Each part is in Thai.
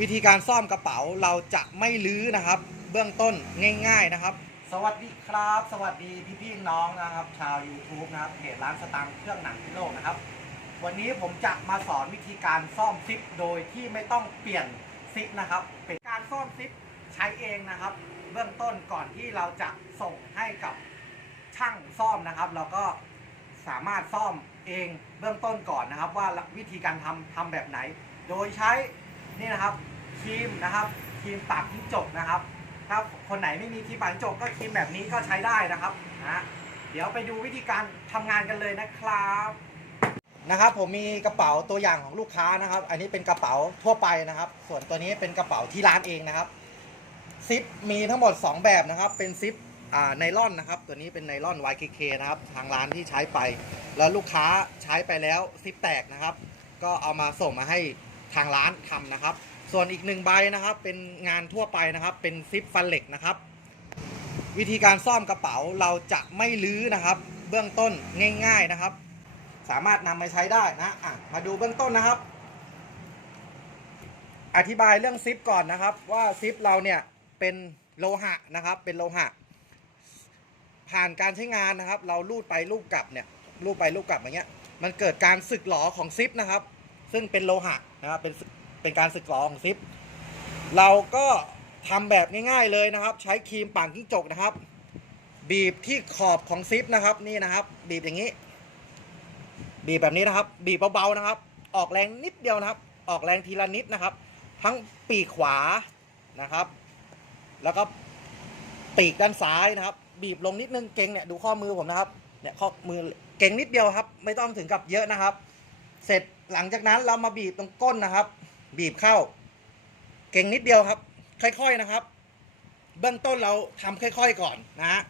วิธีการซ่อมกระเป๋าเราจะไม่ลื้อนะครับ เบื้องต้นง่าย ๆนะครับ สวัสดีครับ สวัสดีพี่ๆน้องนะครับ ชาว YouTube นะครับเพจร้านสตางค์เครื่องหนังพิโลกนะครับ วันนี้ผมจะมาสอนวิธีการซ่อมซิปโดยที่ไม่ต้องเปลี่ยนซิปนะครับ เป็นการซ่อมซิปใช้เองนะครับ เบื้องต้นก่อนที่เราจะส่งให้กับช่างซ่อมนะครับ เราก็สามารถซ่อมเองเบื้องต้นก่อนนะครับ ว่าวิธีการทำทำแบบไหน โดยใช้ นี่นะครับครีมนะครับครีมปากทิ้งจกนะครับ ถ้าคนไหนไม่มีครีมปากทิ้งจกก็ครีมแบบนี้ก็ใช้ได้นะครับนะเดี๋ยวไปดูวิธีการทำงานกันเลยนะครับนะครับ ผมมีกระเป๋าตัวอย่างของลูกค้านะครับ อันนี้เป็นกระเป๋าทั่วไปนะครับ ส่วนตัวนี้เป็นกระเป๋าที่ร้านเองนะครับซิปมีทั้งหมด 2 แบบนะครับ เป็นซิปไนล่อนนะครับ ตัวนี้เป็นไนล่อน YKK นะครับ ทางร้านที่ใช้ไป แล้วลูกค้าใช้ไปแล้วซิปแตกนะครับ ก็เอามาส่งมาให้ ทางร้านทำนะครับ ส่วนอีกหนึ่งใบนะครับ เป็นงานทั่วไปนะครับ เป็นซิปฟันเหล็กนะครับ วิธีการซ่อมกระเป๋าเราจะไม่ลื้อนะครับ เบื้องต้นง่าย ๆนะครับ สามารถนำมาใช้ได้นะอะมาดูเบื้องต้นนะครับ อธิบายเรื่องซิปก่อนนะครับ ว่าซิปเราเนี่ยเป็นโลหะนะครับ เป็นโลหะ ผ่านการใช้งานนะครับ เราลูดไปลูบกลับเนี่ยลูบไปลูบกลับอย่างเงี้ย มันเกิดการสึกหลอของซิปนะครับ ซึ่งเป็นโลหะ นะครับเป็นกเป็นการสึกหลอของซิป เราก็ทำแบบง่ายๆเลยนะครับ ใช้ครีมปั่นจิ้งจกนะครับ บีบที่ขอบของซิปนะครับนี่นะครับ บีบอย่างนี้ บีบแบบนี้นะครับ บีบเบาๆนะครับ ออกแรงนิดเดียวนะครับ ออกแรงทีละนิดนะครับ ทั้งปีกขวานะครับ แล้วก็ปีกด้านซ้ายนะครับ บีบลงนิดนึงเก่งเนี่ยดูข้อมือผมนะครับเนี่ยข้อมือเก่งนิดเดียวครับ ไม่ต้องถึงกับเยอะนะครับ เสร็จหลังจากนั้นเรามาบีบตรงก้นนะครับ บีบเข้า เก่งนิดเดียวครับ ค่อยๆนะครับ เบื้องต้นเราทำค่อย ๆก่อนนะฮะ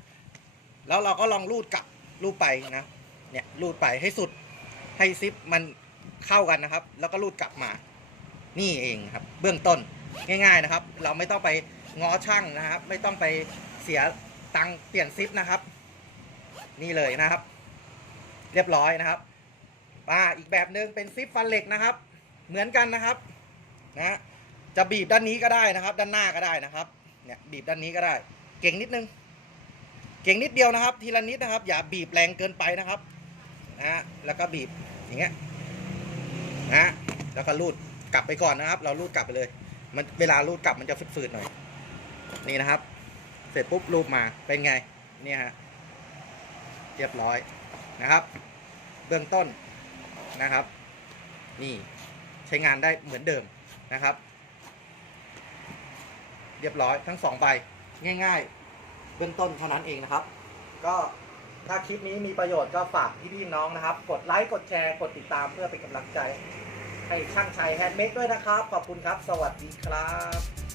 แล้วเราก็ลองรูดกลับรูดไปนะเนี่ยรูดไปให้สุดให้ซิปมันเข้ากันนะครับ แล้วก็รูดกลับมา นี่เองครับ เบื้องต้นง่ายๆนะครับ เราไม่ต้องไปง้อช่างนะครับ ไม่ต้องไปเสียตังค์เปลี่ยนซิปนะครับ นี่เลยนะครับ เรียบร้อยนะครับ อ่าอีกแบบหนึ่งเป็นซิปฟันเหล็กนะครับ เหมือนกันนะครับนะจะบีบด้านนี้ก็ได้นะครับ ด้านหน้าก็ได้นะครับเนี่ยบีบด้านนี้ก็ได้ เก่งนิดนึง เก่งนิดเดียวนะครับ ทีละนิดนะครับ อย่าบีบแรงเกินไปนะครับนะแล้วก็บีบอย่างเงี้ยนะแล้วก็รูดกลับไปก่อนนะครับ เรารูดกลับไปเลย มันเวลารูดกลับมันจะฝืดๆหน่อยนี่นะครับ เสร็จปุ๊บรูปมาเป็นไงเนี่ยฮะเรียบร้อยนะครับ เบื้องต้น นะครับ นี่ใช้งานได้เหมือนเดิมนะครับ เรียบร้อยทั้งสองใบง่าย ๆ เบื้องต้นเท่านั้นเองนะครับ ก็ถ้าคลิปนี้มีประโยชน์ก็ฝากพี่ๆน้องนะครับ กดไลค์กดแชร์กดติดตามเพื่อเป็นกำลังใจ ให้ช่างชัยแฮนด์เมดด้วยนะครับ ขอบคุณครับ สวัสดีครับ